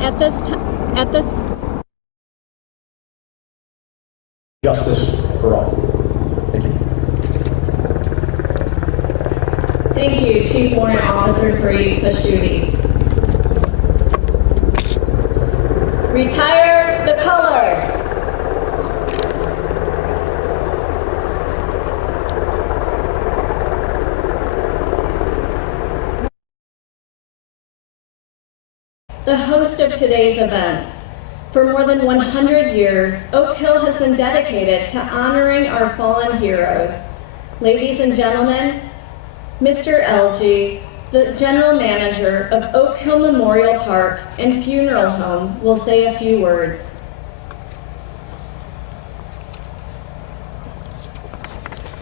At this Justice for all. Thank you. Thank you, Chief Warrant Officer 3 Paschuti. Retire the colors. The host of today's events. For more than 100 years, Oak Hill has been dedicated to honoring our fallen heroes. Ladies and gentlemen, Mr. Elgie, the General Manager of Oak Hill Memorial Park and Funeral Home, will say a few words.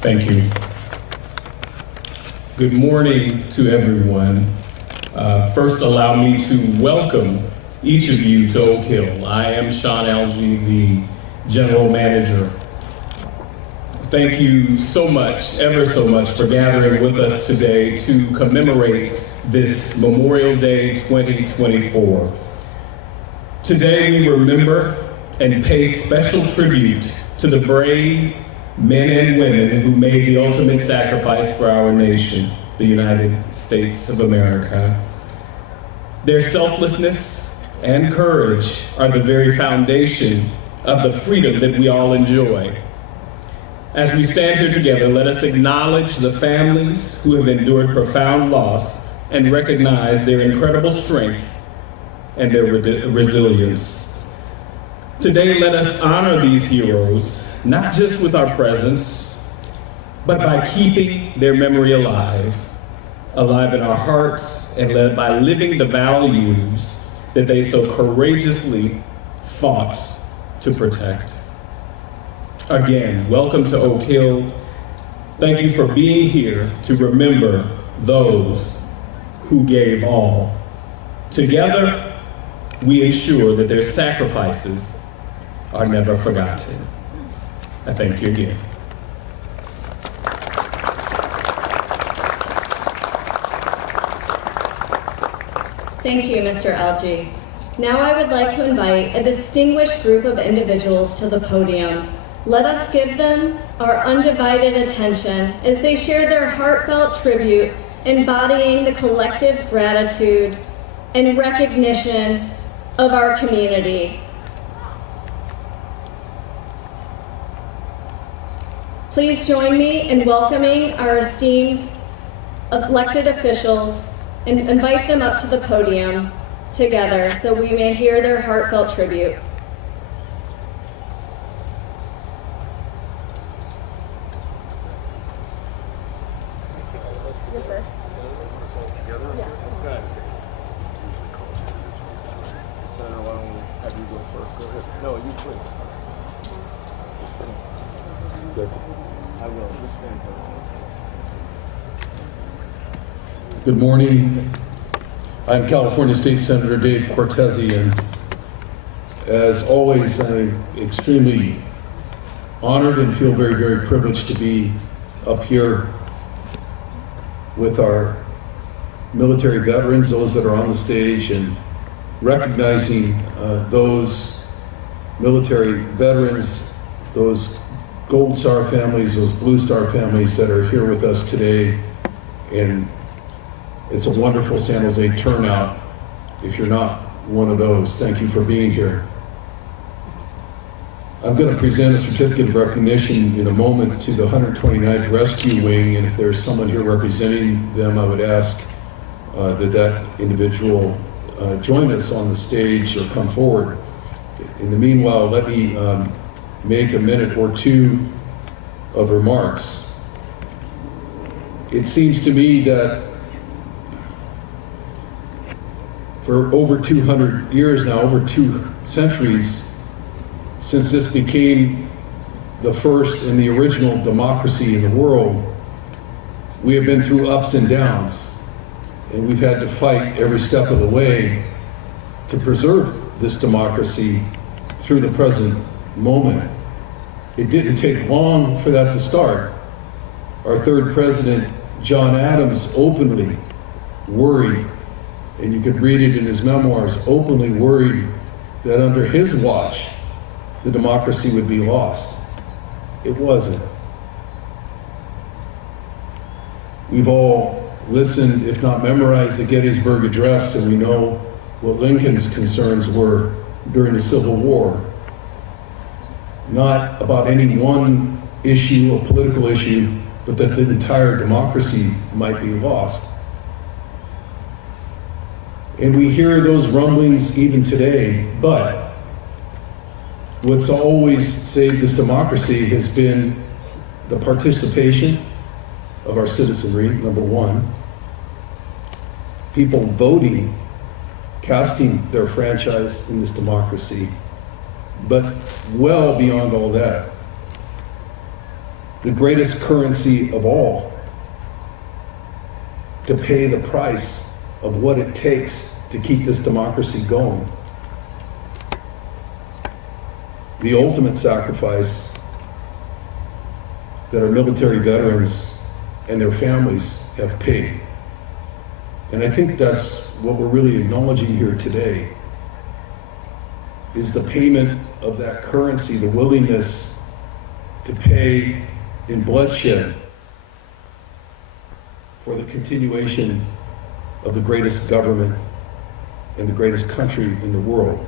Thank you. Good morning to everyone. First, allow me to welcome each of you to Oak Hill. I am Sean Elgie, the General Manager. Thank you so much, ever so much, for gathering with us today to commemorate this Memorial Day 2024. Today we remember and pay special tribute to the brave men and women who made the ultimate sacrifice for our nation, the United States of America. Their selflessness and courage are the very foundation of the freedom that we all enjoy. As we stand here together, let us acknowledge the families who have endured profound loss and recognize their incredible strength and their resilience. Today, let us honor these heroes, not just with our presence, but by keeping their memory alive in our hearts and led by living the values that they so courageously fought to protect. Again, welcome to Oak Hill. Thank you for being here to remember those who gave all. Together, we ensure that their sacrifices are never forgotten. I thank you again. Thank you, Mr. Elgie. Now I would like to invite a distinguished group of individuals to the podium. Let us give them our undivided attention as they share their heartfelt tribute, embodying the collective gratitude and recognition of our community. Please join me in welcoming our esteemed elected officials and invite them up to the podium together so we may hear their heartfelt tribute. Yes, sir. Yeah. Okay. Senator, why don't we have you go first? Go ahead. No, you please. I will. Just stand for Good morning. I'm California State Senator Dave Cortese, and as always, I'm extremely honored and feel very, very privileged to be up here with our military veterans, those that are on the stage, and recognizing those military veterans, those Gold Star families, those Blue Star families that are here with us today. And it's a wonderful San Jose turnout. If you're not one of those, thank you for being here. I'm going to present a certificate of recognition in a moment to the 129th Rescue Wing, and if there's someone here representing them, I would ask that individual join us on the stage or come forward. In the meanwhile, let me make a minute or two of remarks. It seems to me that for over 200 years now, over 2 centuries, since this became the first and the original democracy in the world, we have been through ups and downs, and we've had to fight every step of the way to preserve this democracy through the present moment. It didn't take long for that to start. Our third president, John Adams, openly worried and you could read it in his memoirs, openly worried that under his watch, the democracy would be lost. It wasn't. We've all listened, if not memorized, the Gettysburg Address, and we know what Lincoln's concerns were during the Civil War. Not about any one issue or political issue, but that the entire democracy might be lost. And we hear those rumblings even today, but what's always saved this democracy has been the participation of our citizenry, number one. People voting, casting their franchise in this democracy. But well beyond all that, the greatest currency of all, to pay the price of what it takes to keep this democracy going. The ultimate sacrifice that our military veterans and their families have paid. And I think that's what we're really acknowledging here today, is the payment of that currency, the willingness to pay in bloodshed for the continuation of the greatest government and the greatest country in the world.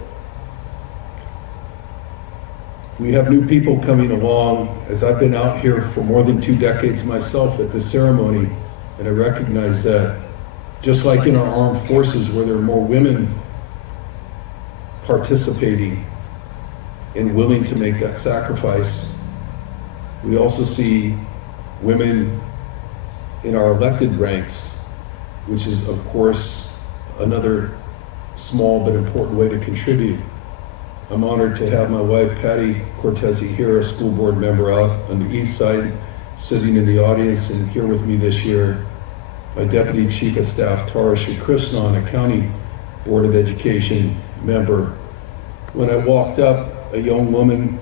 We have new people coming along, as I've been out here for more than 2 decades myself at this ceremony, and I recognize that just like in our armed forces where there are more women participating and willing to make that sacrifice, we also see women in our elected ranks, which is of course another small but important way to contribute. I'm honored to have my wife Patty Cortese here, a school board member out on the east side, sitting in the audience, and here with me this year, my Deputy Chief of Staff Tara Krishnan, a County Board of Education member. When I walked up, a young woman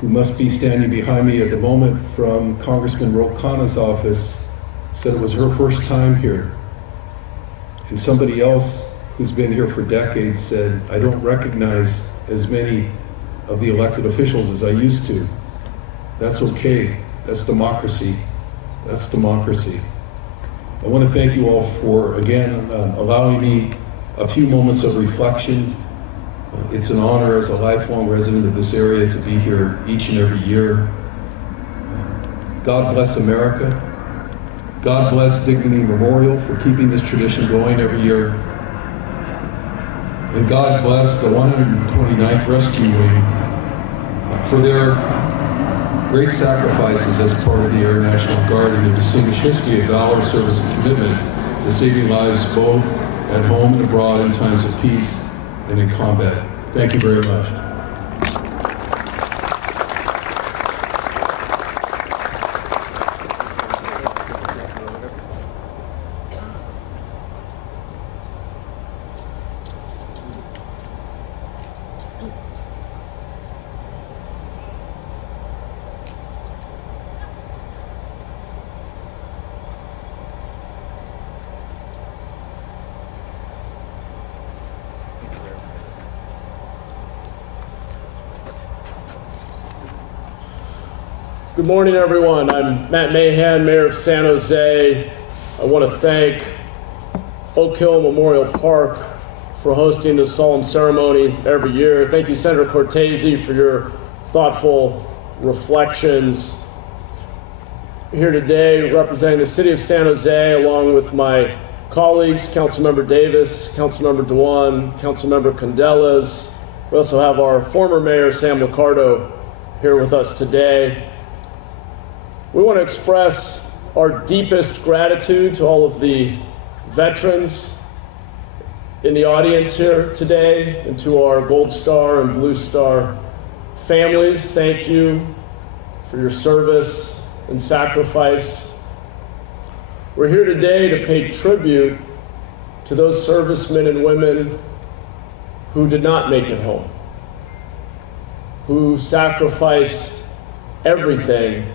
who must be standing behind me at the moment from Congressman Ro Khanna's office said it was her first time here. And somebody else who's been here for decades said, I don't recognize as many of the elected officials as I used to. That's okay. That's democracy. That's democracy. I want to thank you all for, again, allowing me a few moments of reflection. It's an honor as a lifelong resident of this area to be here each and every year. God bless America. God bless Dignity Memorial for keeping this tradition going every year. And God bless the 129th Rescue Wing for their great sacrifices as part of the Air National Guard and their distinguished history of valor, service, and commitment to saving lives both at home and abroad in times of peace and in combat. Thank you very much. Good morning, everyone. I'm Matt Mahan, Mayor of San Jose. I want to thank Oak Hill Memorial Park for hosting this solemn ceremony every year. Thank you, Senator Cortese, for your thoughtful reflections. Here today representing the city of San Jose, along with my colleagues, Councilmember Davis, Councilmember Dewan, Councilmember Candelas. We also have our former mayor, Sam Liccardo, here with us today. We want to express our deepest gratitude to all of the veterans in the audience here today and to our Gold Star and Blue Star families. Thank you for your service and sacrifice. We're here today to pay tribute to those servicemen and women who did not make it home, who sacrificed everything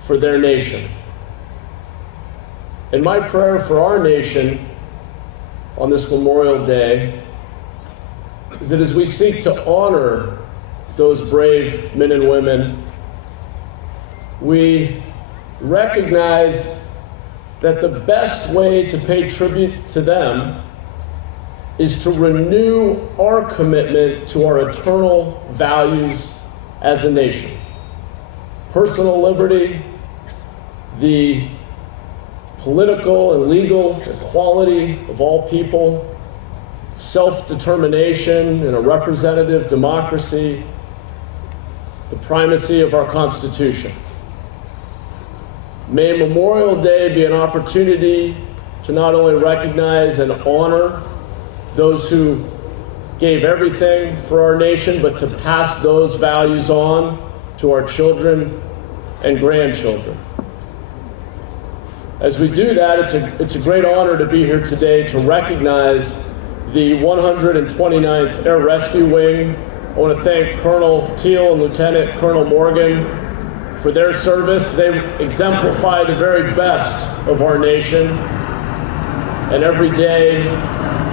for their nation. And my prayer for our nation on this Memorial Day is that as we seek to honor those brave men and women, we recognize that the best way to pay tribute to them is to renew our commitment to our eternal values as a nation. Personal liberty, the political and legal equality of all people, self-determination in a representative democracy, the primacy of our Constitution. May Memorial Day be an opportunity to not only recognize and honor those who gave everything for our nation, but to pass those values on to our children and grandchildren. As we do that, it's a great honor to be here today to recognize the 129th Air Rescue Wing. I want to thank Colonel Teal and Lieutenant Colonel Morgan for their service. They exemplify the very best of our nation, and every day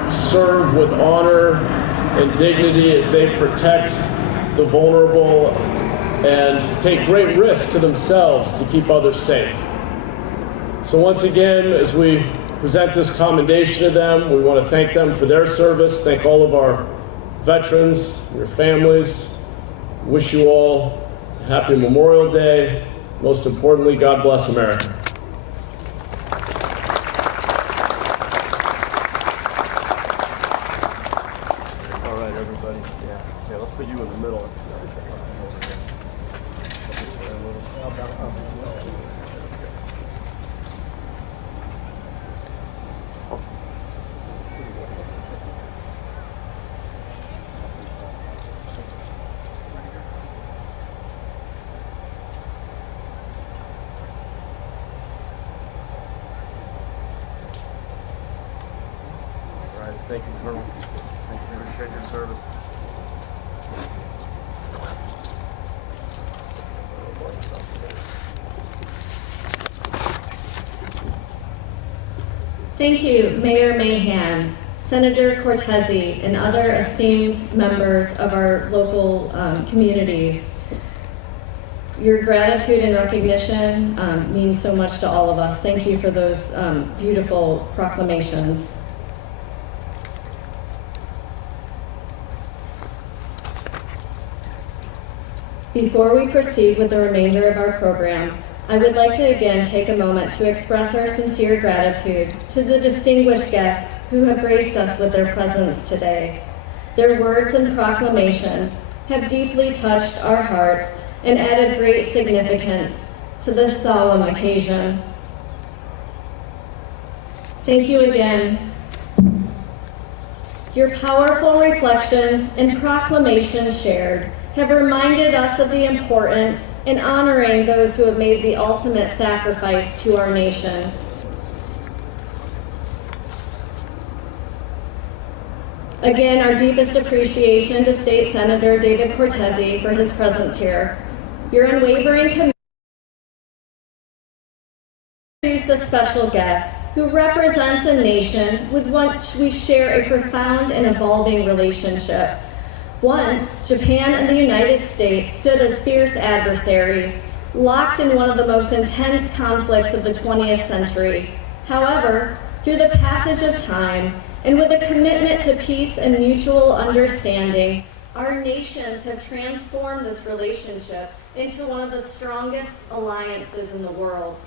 serve with honor and dignity as they protect the vulnerable and take great risk to themselves to keep others safe. So once again, as we present this commendation to them, we want to thank them for their service, thank all of our veterans, your families, wish you all a happy Memorial Day. Most importantly, God bless America. All right, everybody. Yeah, let's put you in the middle. All right, thank you, Colonel. Thank you. Appreciate your service. Thank you, Mayor Mahan, Senator Cortese, and other esteemed members of our local communities. Your gratitude and recognition means so much to all of us. Thank you for those beautiful proclamations. Before we proceed with the remainder of our program, I would like to again take a moment to express our sincere gratitude to the distinguished guests who have graced us with their presence today. Their words and proclamations have deeply touched our hearts and added great significance to this solemn occasion. Thank you again. Your powerful reflections and proclamations shared have reminded us of the importance in honoring those who have made the ultimate sacrifice to our nation. Again, our deepest appreciation to State Senator David Cortese for his presence here. Your unwavering commitment to introduce a special guest who represents a nation with which we share a profound and evolving relationship. Once, Japan and the United States stood as fierce adversaries, locked in one of the most intense conflicts of the 20th century. However, through the passage of time, and with a commitment to peace and mutual understanding, our nations have transformed this relationship into one of the strongest alliances in the world.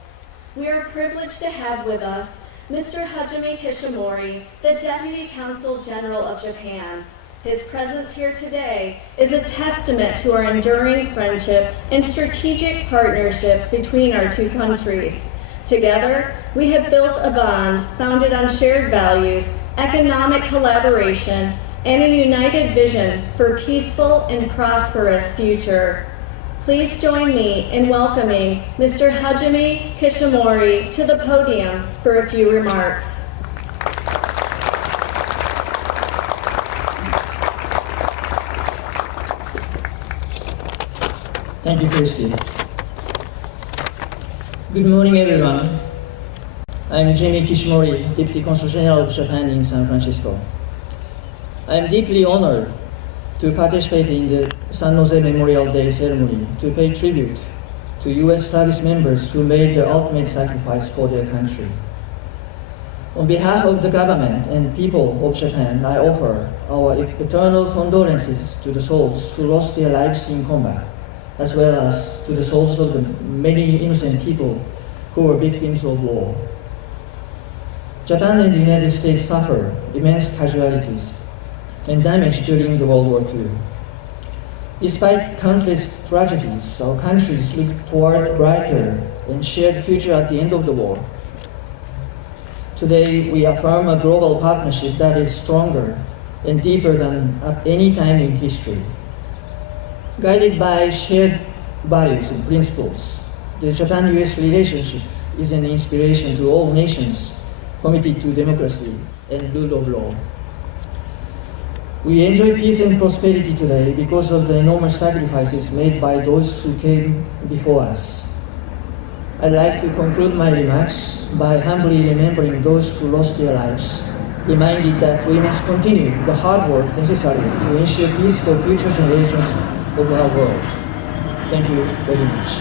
We are privileged to have with us Mr. Hajime Kishimori, the Deputy Consul General of Japan. His presence here today is a testament to our enduring friendship and strategic partnerships between our two countries. Together, we have built a bond founded on shared values, economic collaboration, and a united vision for a peaceful and prosperous future. Please join me in welcoming Mr. Hajime Kishimori to the podium for a few remarks. Thank you, Christy. Good morning, everyone. I I'm Jimmy Kishimori, Deputy Consul General of Japan in San Francisco. I am deeply honored to participate in the San Jose Memorial Day ceremony to pay tribute to U.S. service members who made the ultimate sacrifice for their country. On behalf of the government and people of Japan, I offer our eternal condolences to the souls who lost their lives in combat, as well as to the souls of the many innocent people who were victims of war. Japan and the United States suffered immense casualties and damage during the World War II. Despite countless tragedies, our countries looked toward a brighter and shared future at the end of the war. Today, we affirm a global partnership that is stronger and deeper than at any time in history. Guided by shared values and principles, the Japan-US relationship is an inspiration to all nations committed to democracy and rule of law. We enjoy peace and prosperity today because of the enormous sacrifices made by those who came before us. I'd like to conclude my remarks by humbly remembering those who lost their lives, reminded that we must continue the hard work necessary to ensure peace for future generations of our world. Thank you very much.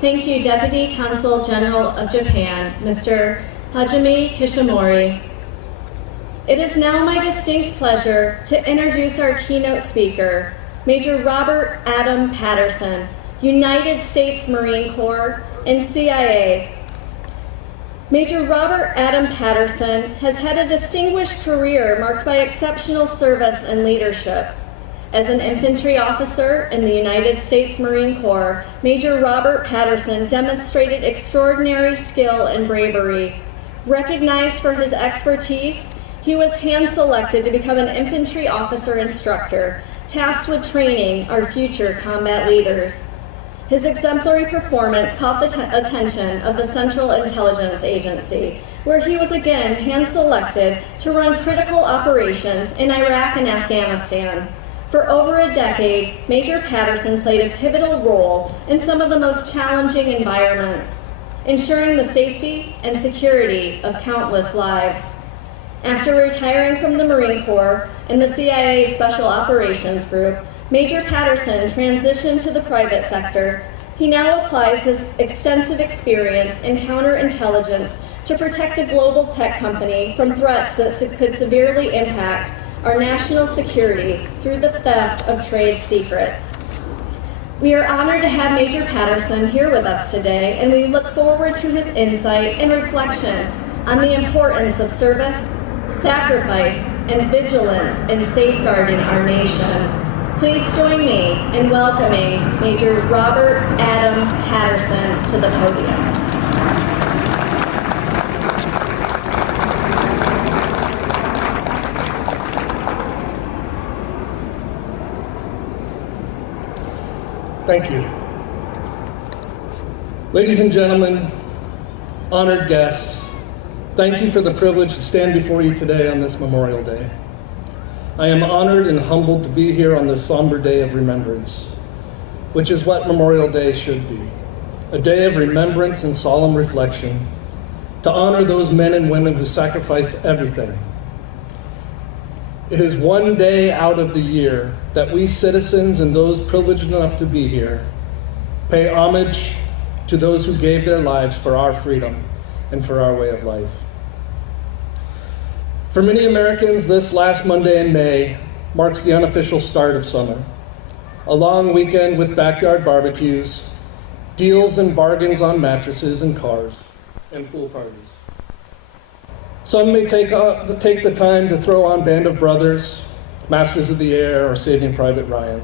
Thank you, Deputy Consul General of Japan, Mr. Hajime Kishimori. It is now my distinct pleasure to introduce our keynote speaker, Major Robert Adam Patterson, United States Marine Corps and CIA. Major Robert Adam Patterson has had a distinguished career marked by exceptional service and leadership. As an infantry officer in the United States Marine Corps, Major Robert Patterson demonstrated extraordinary skill and bravery. Recognized for his expertise, he was hand-selected to become an infantry officer instructor, tasked with training our future combat leaders. His exemplary performance caught the attention of the Central Intelligence Agency, where he was again hand-selected to run critical operations in Iraq and Afghanistan. For over a decade, Major Patterson played a pivotal role in some of the most challenging environments, ensuring the safety and security of countless lives. After retiring from the Marine Corps and the CIA Special Operations Group, Major Patterson transitioned to the private sector. He now applies his extensive experience in counterintelligence to protect a global tech company from threats that could severely impact our national security through the theft of trade secrets. We are honored to have Major Patterson here with us today, and we look forward to his insight and reflection on the importance of service, sacrifice, and vigilance in safeguarding our nation. Please join me in welcoming Major Robert Adam Patterson to the podium. Thank you. Ladies and gentlemen, honored guests, thank you for the privilege to stand before you today on this Memorial Day. I am honored and humbled to be here on this somber day of remembrance, which is what Memorial Day should be, a day of remembrance and solemn reflection, to honor those men and women who sacrificed everything. It is one day out of the year that we citizens and those privileged enough to be here pay homage to those who gave their lives for our freedom and for our way of life. For many Americans, this last Monday in May marks the unofficial start of summer, a long weekend with backyard barbecues, deals and bargains on mattresses and cars, and pool parties. Some may take the time to throw on Band of Brothers, Masters of the Air, or Saving Private Ryan.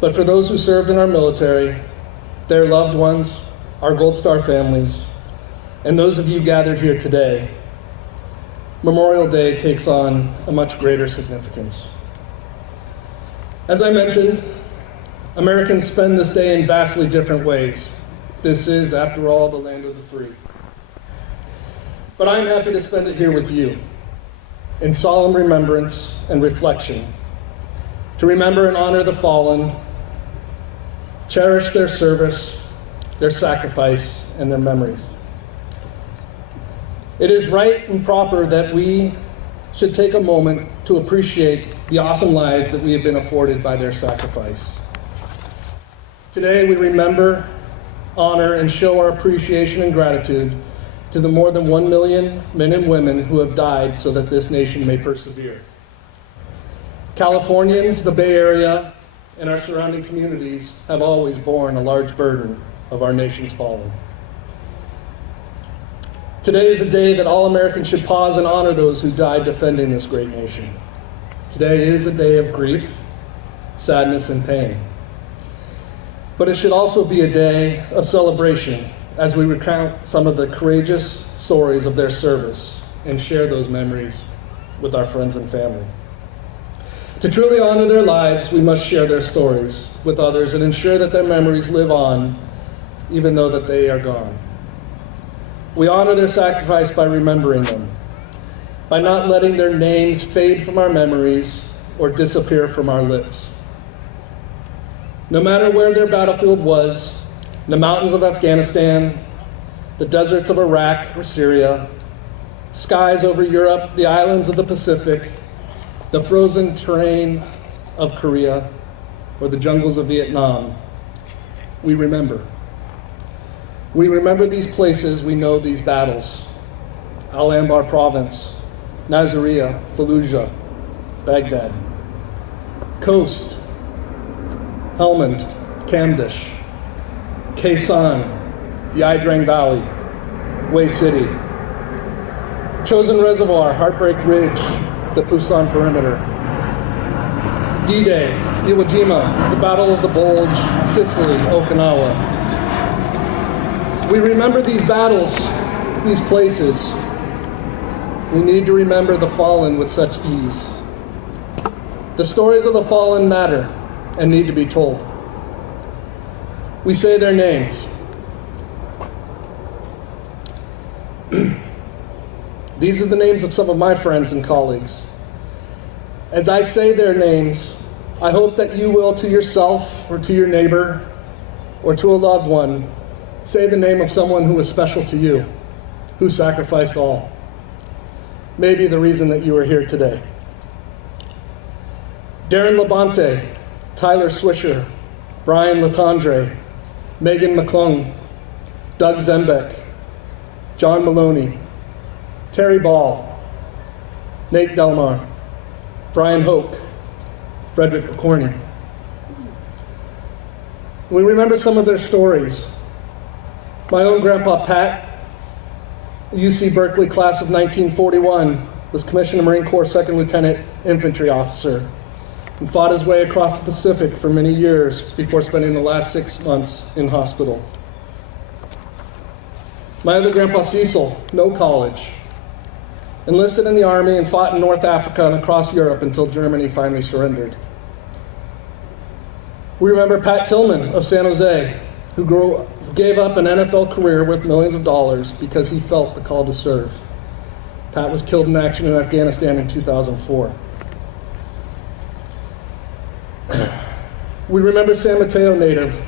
But for those who served in our military, their loved ones, our Gold Star families, and those of you gathered here today, Memorial Day takes on a much greater significance. As I mentioned, Americans spend this day in vastly different ways. This is, after all, the land of the free. But I'm happy to spend it here with you. in solemn remembrance and reflection, to remember and honor the fallen, cherish their service, their sacrifice, and their memories. It is right and proper that we should take a moment to appreciate the awesome lives that we have been afforded by their sacrifice. Today we remember, honor, and show our appreciation and gratitude to the more than 1 million men and women who have died so that this nation may persevere. Californians, the Bay Area, and our surrounding communities have always borne a large burden of our nation's fallen. Today is a day that all Americans should pause and honor those who died defending this great nation. Today is a day of grief, sadness, and pain. But it should also be a day of celebration as we recount some of the courageous stories of their service and share those memories with our friends and family. To truly honor their lives, we must share their stories with others and ensure that their memories live on, even though that they are gone. We honor their sacrifice by remembering them, by not letting their names fade from our memories or disappear from our lips. No matter where their battlefield was, the mountains of Afghanistan, the deserts of Iraq or Syria, skies over Europe, the islands of the Pacific, the frozen terrain of Korea, or the jungles of Vietnam, we remember. We remember these places, we know these battles. Al-Anbar province, Nasiriyah, Fallujah, Baghdad, Khost, Helmand, Kamdish, Khe Sanh, the Ia Drang Valley, Hue City, Chosin Reservoir, Heartbreak Ridge, the Pusan Perimeter, D-Day, Iwo Jima, the Battle of the Bulge, Sicily, Okinawa. We remember these battles, these places. We need to remember the fallen with such ease. The stories of the fallen matter and need to be told. We say their names. These are the names of some of my friends and colleagues. As I say their names, I hope that you will, to yourself or to your neighbor or to a loved one, say the name of someone who was special to you, who sacrificed all. Maybe the reason that you are here today. Darren Labonte, Tyler Swisher, Brian Latondre, Megan McClung, Doug Zembeck, John Maloney, Terry Ball, Nate Delmar, Brian Hoke, Frederick McCorney. We remember some of their stories. My own grandpa, Pat, UC Berkeley class of 1941, was commissioned Marine Corps Second Lieutenant Infantry Officer and fought his way across the Pacific for many years before spending the last 6 months in hospital. My other grandpa, Cecil, no college, enlisted in the Army and fought in North Africa and across Europe until Germany finally surrendered. We remember Pat Tillman of San Jose, who gave up an NFL career worth millions of dollars because he felt the call to serve. Pat was killed in action in Afghanistan in 2004. We remember San Mateo native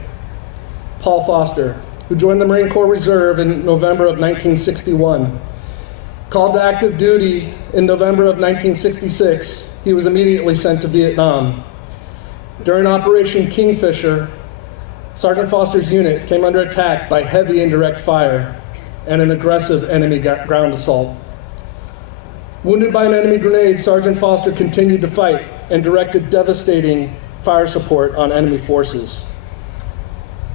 Paul Foster, who joined the Marine Corps Reserve in November of 1961. Called to active duty in November of 1966, he was immediately sent to Vietnam. During Operation Kingfisher, Sergeant Foster's unit came under attack by heavy indirect fire and an aggressive enemy ground assault. Wounded by an enemy grenade, Sergeant Foster continued to fight and directed devastating fire support on enemy forces.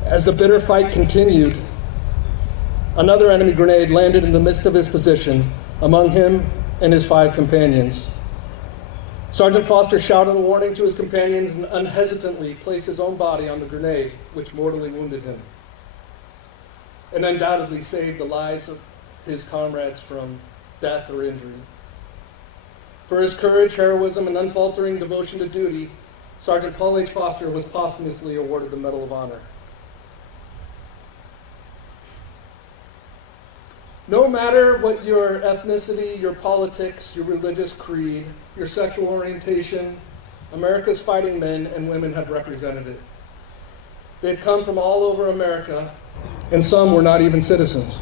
As the bitter fight continued, another enemy grenade landed in the midst of his position, among him and his 5 companions. Sergeant Foster shouted a warning to his companions and unhesitantly placed his own body on the grenade, which mortally wounded him, and undoubtedly saved the lives of his comrades from death or injury. For his courage, heroism, and unfaltering devotion to duty, Sergeant Paul H. Foster was posthumously awarded the Medal of Honor. No matter what your ethnicity, your politics, your religious creed, your sexual orientation, America's fighting men and women have represented it. They've come from all over America, and some were not even citizens.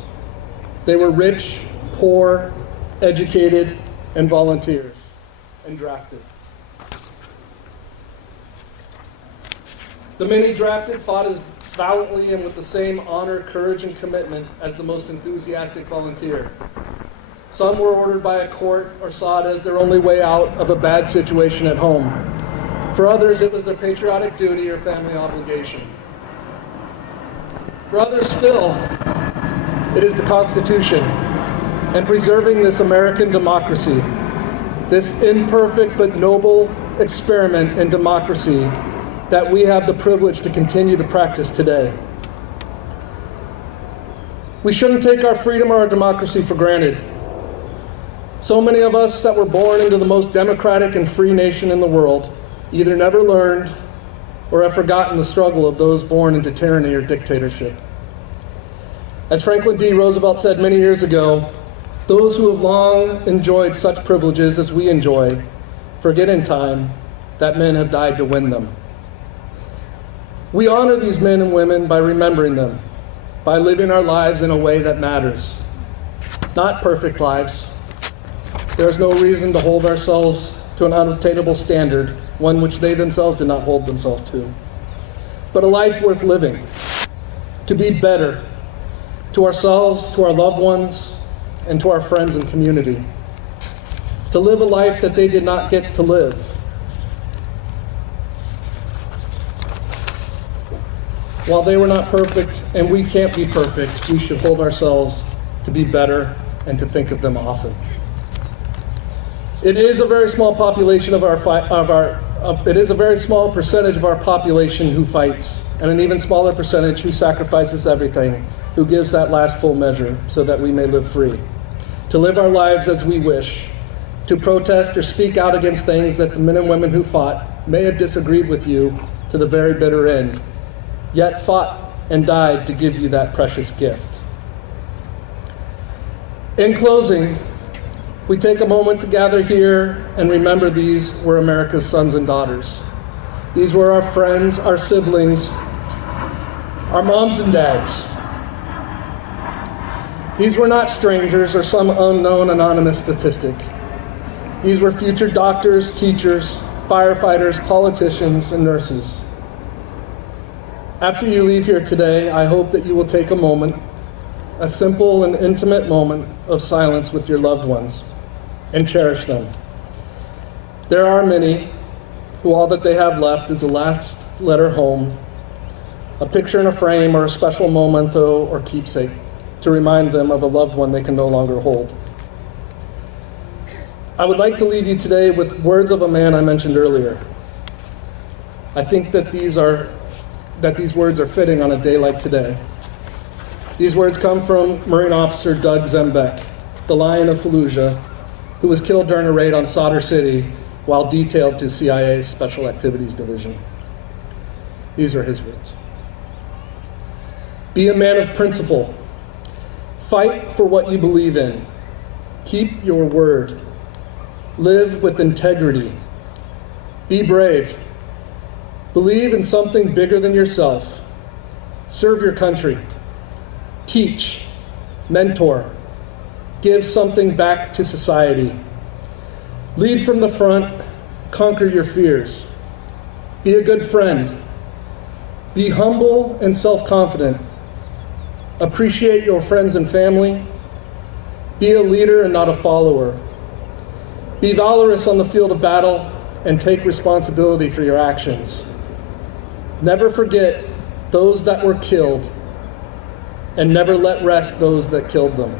They were rich, poor, educated, and volunteers, and drafted. The many drafted fought as valiantly and with the same honor, courage, and commitment as the most enthusiastic volunteer. Some were ordered by a court or saw it as their only way out of a bad situation at home. For others, it was their patriotic duty or family obligation. For others still, it is the Constitution and preserving this American democracy, this imperfect but noble experiment in democracy that we have the privilege to continue to practice today. We shouldn't take our freedom or our democracy for granted. So many of us that were born into the most democratic and free nation in the world either never learned or have forgotten the struggle of those born into tyranny or dictatorship. As Franklin D. Roosevelt said many years ago, those who have long enjoyed such privileges as we enjoy forget in time that men have died to win them. We honor these men and women by remembering them, by living our lives in a way that matters. Not perfect lives. There is no reason to hold ourselves to an unattainable standard, one which they themselves did not hold themselves to. But a life worth living, to be better, to ourselves, to our loved ones, and to our friends and community. To live a life that they did not get to live. While they were not perfect, and we can't be perfect, we should hold ourselves to be better and to think of them often. It is a very small population it is a very small percentage of our population who fights, and an even smaller percentage who sacrifices everything, who gives that last full measure so that we may live free. To live our lives as we wish, to protest or speak out against things that the men and women who fought may have disagreed with you to the very bitter end, yet fought and died to give you that precious gift. In closing, we take a moment to gather here and remember these were America's sons and daughters. These were our friends, our siblings, our moms and dads. These were not strangers or some unknown anonymous statistic. These were future doctors, teachers, firefighters, politicians, and nurses. After you leave here today, I hope that you will take a moment, a simple and intimate moment of silence with your loved ones, and cherish them. There are many who all that they have left is a last letter home, a picture in a frame, or a special memento or keepsake to remind them of a loved one they can no longer hold. I would like to leave you today with words of a man I mentioned earlier. I think that these words are fitting on a day like today. These words come from Marine Officer Doug Zembeck, the Lion of Fallujah, who was killed during a raid on Sadr City while detailed to CIA's Special Activities Division. These are his words. Be a man of principle. Fight for what you believe in. Keep your word. Live with integrity. Be brave. Believe in something bigger than yourself. Serve your country. Teach. Mentor. Give something back to society. Lead from the front. Conquer your fears. Be a good friend. Be humble and self-confident. Appreciate your friends and family. Be a leader and not a follower. Be valorous on the field of battle and take responsibility for your actions. Never forget those that were killed, and never let rest those that killed them.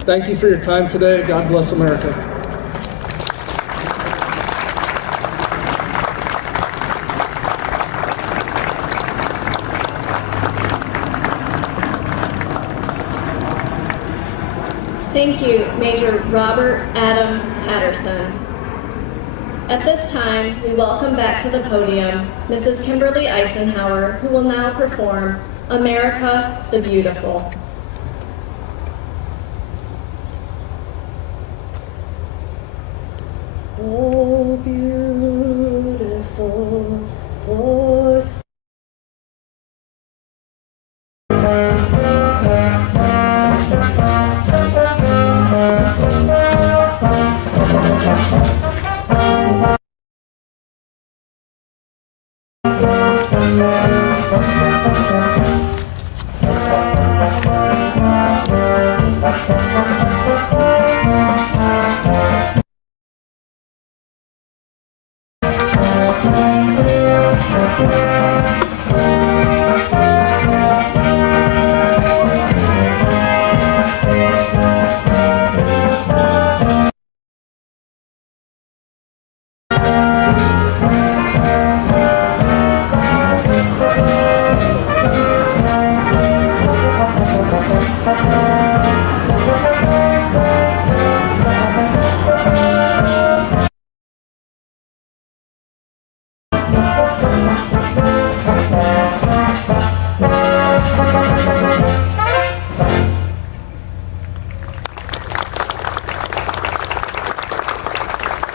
Thank you for your time today. God bless America. Thank you, Major Robert Adam Patterson. At this time, we welcome back to the podium Mrs. Kimberly Eisenhower, who will now perform America the Beautiful. Oh, beautiful for Thank you.